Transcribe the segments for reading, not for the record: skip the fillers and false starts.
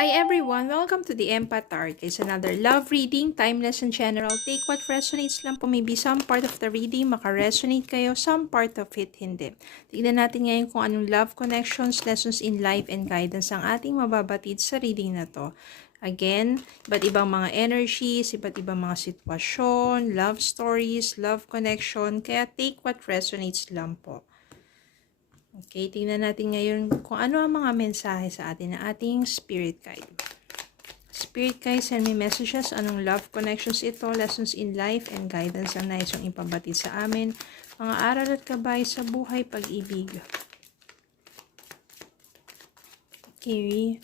Hi everyone! Welcome to the Empath Tarot. It's another love reading, timeless and general. Take what resonates lang po. Maybe some part of the reading maka-resonate kayo, some part of it hindi. Tignan natin ngayon kung anong love connections, lessons in life, and guidance ang ating mababatid sa reading na to. Again, iba't ibang mga energies, iba't ibang mga sitwasyon, love stories, love connection. Kaya take what resonates lang po. Okay, tingnan natin ngayon kung ano ang mga mensahe sa atin na ating spirit guide. Spirit guide, send me messages. Anong love connections ito, lessons in life, and guidance ang nais yung ipabatid sa amin. Mga aral at gabay sa buhay, pag-ibig. Okay,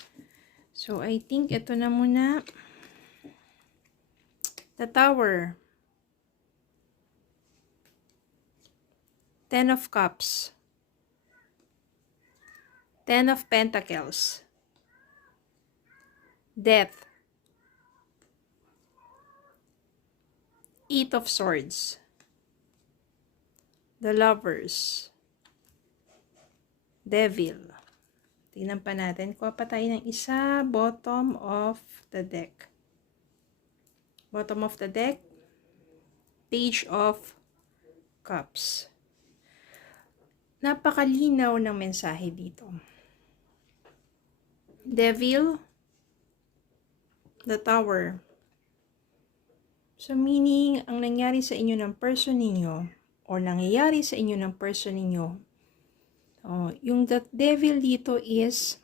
so I think ito na muna. The Tower. Ten of Cups. Ten of Pentacles. Death. Eight of Swords. The Lovers. Devil. Tingnan pa natin. Kuha pa tayo ng isa. Bottom of the deck. Bottom of the deck. Page of Cups. Napakalinaw ng mensahe dito. Devil, the Tower. So meaning, ang nangyari sa inyo ng person ninyo, or nangyayari sa inyo ng person ninyo, yung the devil dito is,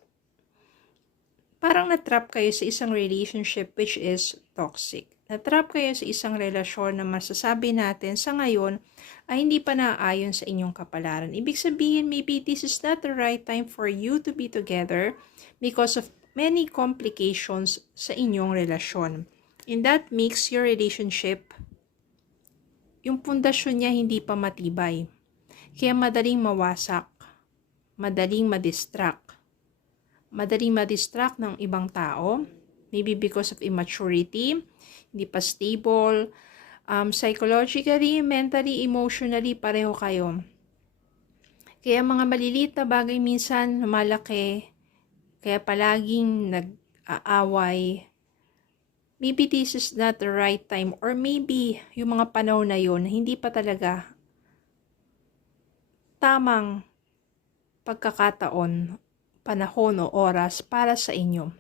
parang natrap kayo sa isang relationship which is toxic. Natrap kayo sa isang relasyon na masasabi natin sa ngayon ay hindi pa naaayon sa inyong kapalaran. Ibig sabihin, maybe this is not the right time for you to be together because of many complications sa inyong relasyon. And that makes your relationship, yung pundasyon niya hindi pa matibay. Kaya madaling mawasak, madaling madistract. Madaling madistract ng ibang tao, maybe because of immaturity, hindi pa stable, psychologically, mentally, emotionally, pareho kayo. Kaya mga maliliit na bagay minsan lumalaki, kaya palaging nag-aaway. Maybe this is not the right time, or maybe yung mga panahon na yun, hindi pa talaga tamang pagkakataon, panahon o oras para sa inyo.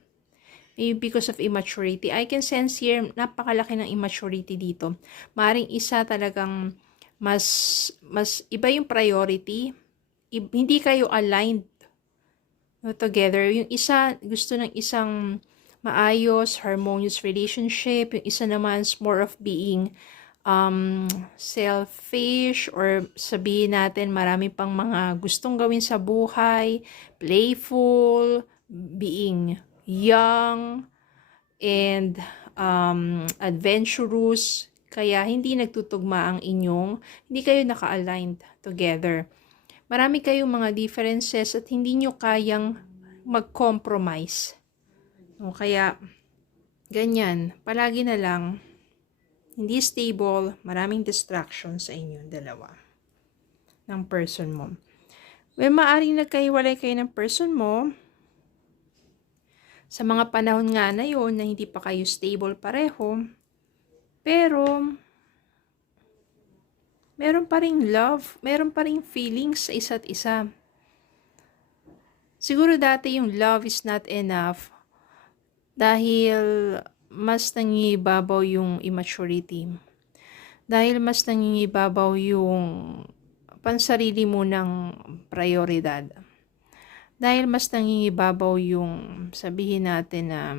Maybe because of immaturity. I can sense here, napakalaki ng immaturity dito. Maring isa talagang mas iba yung priority. Hindi kayo aligned together. Yung isa gusto ng isang maayos, harmonious relationship. Yung isa naman is more of being selfish, or sabihin natin marami pang mga gustong gawin sa buhay, playful, being young, and adventurous. Kaya hindi nagtutugma ang inyong, hindi kayo naka-aligned together. Marami kayong mga differences at hindi nyo kayang mag-compromise. Kaya ganyan, palagi na lang hindi stable, maraming distraction sa inyong dalawa ng person mo. Well, maaring nagkahiwalay kayo ng person mo sa mga panahon nga na yun na hindi pa kayo stable pareho, pero meron pa ring love, meron pa ring feelings sa isa't isa. Siguro dati yung love is not enough dahil mas nangingibabaw yung immaturity. Dahil mas nangingibabaw yung pansarili mo ng prioridad. Dahil mas nangingibabaw yung sabihin natin na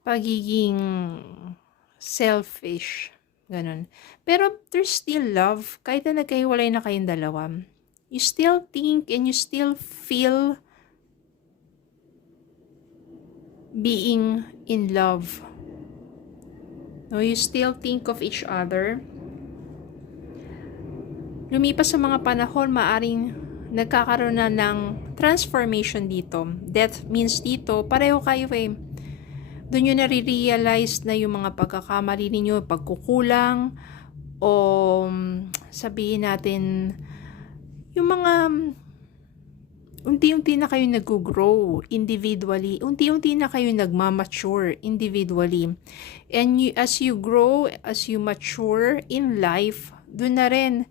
pagiging selfish. Ganun. Pero there's still love. Kahit na nagkahiwalay na kayong dalawa, you still think and you still feel being in love. No, you still think of each other. Lumipas sa mga panahon, maaring nagkakaroon na ng transformation dito. Death means dito, pareho kayo eh. Doon nyo nare-realize na yung mga pagkakamali ninyo, pagkukulang, o sabihin natin, yung mga unti-unti na kayo nag-grow individually, unti-unti na kayo nagmamature individually. And as you grow, as you mature in life, doon na rin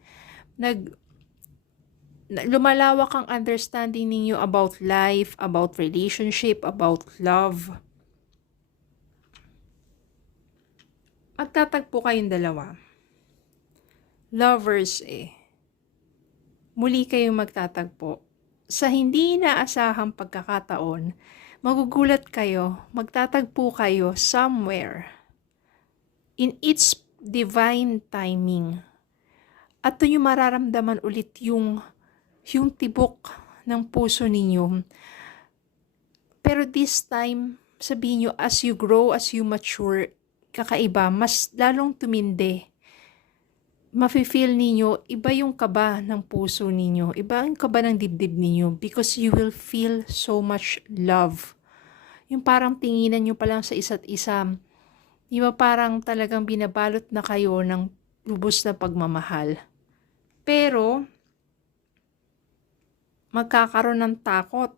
lumalawak ang understanding ninyo about life, about relationship, about love. Magtatagpo kayong dalawa. Lovers muli kayong magtatagpo. Sa hindi inaasahang pagkakataon, magugulat kayo, magtatagpo kayo somewhere in its divine timing. At doon yung mararamdaman ulit yung tibok ng puso ninyo. Pero this time, sabihin nyo, as you grow, as you mature, kakaiba, mas lalong tumindi. Mafe-feel ninyo, iba yung kaba ng puso ninyo, iba yung kaba ng dibdib ninyo, because you will feel so much love. Yung parang tinginan nyo pa lang sa isa't isa, di ba parang talagang binabalot na kayo ng lubos na pagmamahal. Pero, magkakaroon ng takot.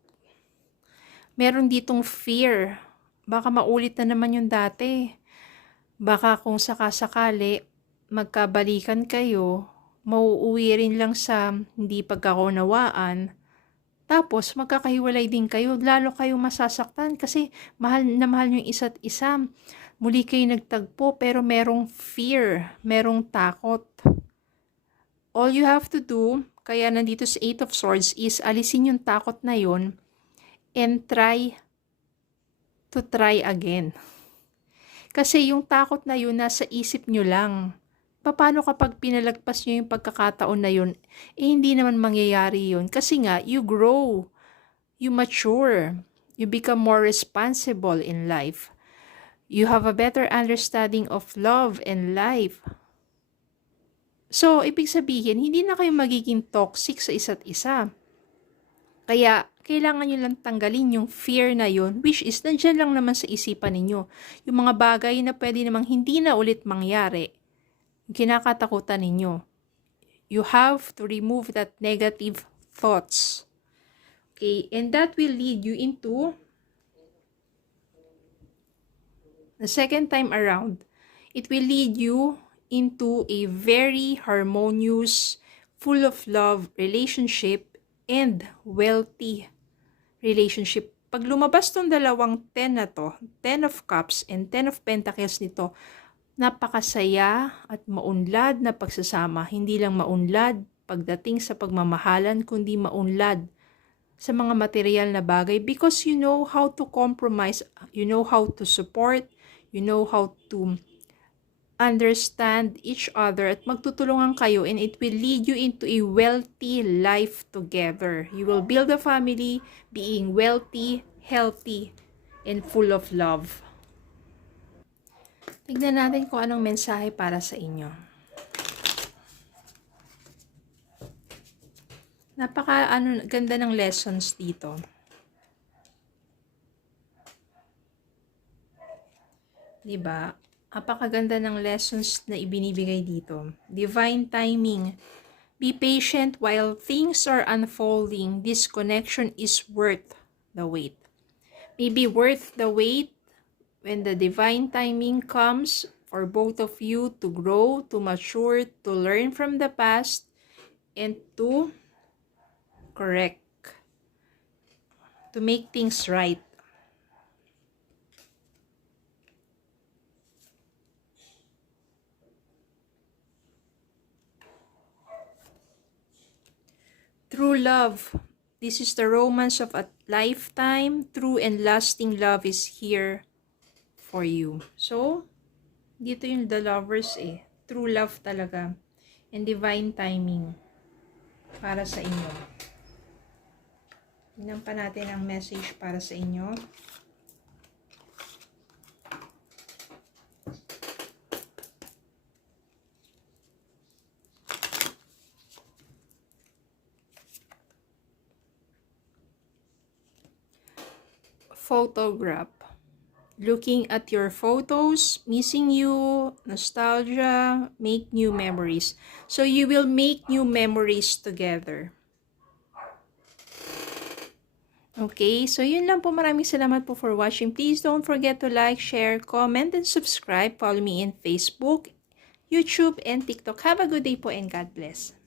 Meron ditong fear. Baka maulit na naman yung dati. Baka kung sakasakali, magkabalikan kayo, mauuwi rin lang sa hindi pagkakunawaan, tapos magkakahiwalay din kayo, lalo kayong masasaktan kasi mahal na mahal yung isa't isa. Muli kayo nagtagpo pero merong fear, merong takot. All you have to do, kaya nandito sa 8 of Swords, is alisin yung takot na yun and try again. Kasi yung takot na yun nasa isip nyo lang. Paano kapag pinalagpas nyo yung pagkakataon na yun, hindi naman mangyayari yun. Kasi nga, you grow, you mature, you become more responsible in life. You have a better understanding of love and life. So, ibig sabihin, hindi na kayo magiging toxic sa isa't isa. Kaya, kailangan nyo lang tanggalin yung fear na yun, which is nandiyan lang naman sa isipan ninyo. Yung mga bagay na pwede namang hindi na ulit mangyari, kinakatakutan ninyo. You have to remove that negative thoughts. Okay, and that will lead you into the second time around. It will lead you into a very harmonious, full of love relationship and wealthy relationship. Pag lumabas tong dalawang 10 na to, 10 of Cups and 10 of Pentacles nito, napakasaya at maunlad na pagsasama. Hindi lang maunlad pagdating sa pagmamahalan, kundi maunlad sa mga material na bagay because you know how to compromise, you know how to support, you know how to understand each other at magtutulungan kayo, and it will lead you into a wealthy life together. You will build a family being wealthy, healthy, and full of love. Tignan natin kung anong mensahe para sa inyo. Ganda ng lessons dito. Diba? Napakaganda ng lessons na ibinibigay dito. Divine timing. Be patient while things are unfolding. This connection is worth the wait. Maybe worth the wait when the divine timing comes for both of you to grow, to mature, to learn from the past, and to correct, to make things right. True love. This is the romance of a lifetime. True and lasting love is here for you. So, dito yung the lovers True love talaga. And divine timing para sa inyo. Tingnan pa natin ang message para sa inyo. Photograph. Looking at your photos, missing you, nostalgia, make new memories. So you will make new memories together. Okay, so yun lang po. Maraming salamat po for watching. Please don't forget to like, share, comment, and subscribe. Follow me in Facebook, YouTube, and TikTok. Have a good day po and God bless.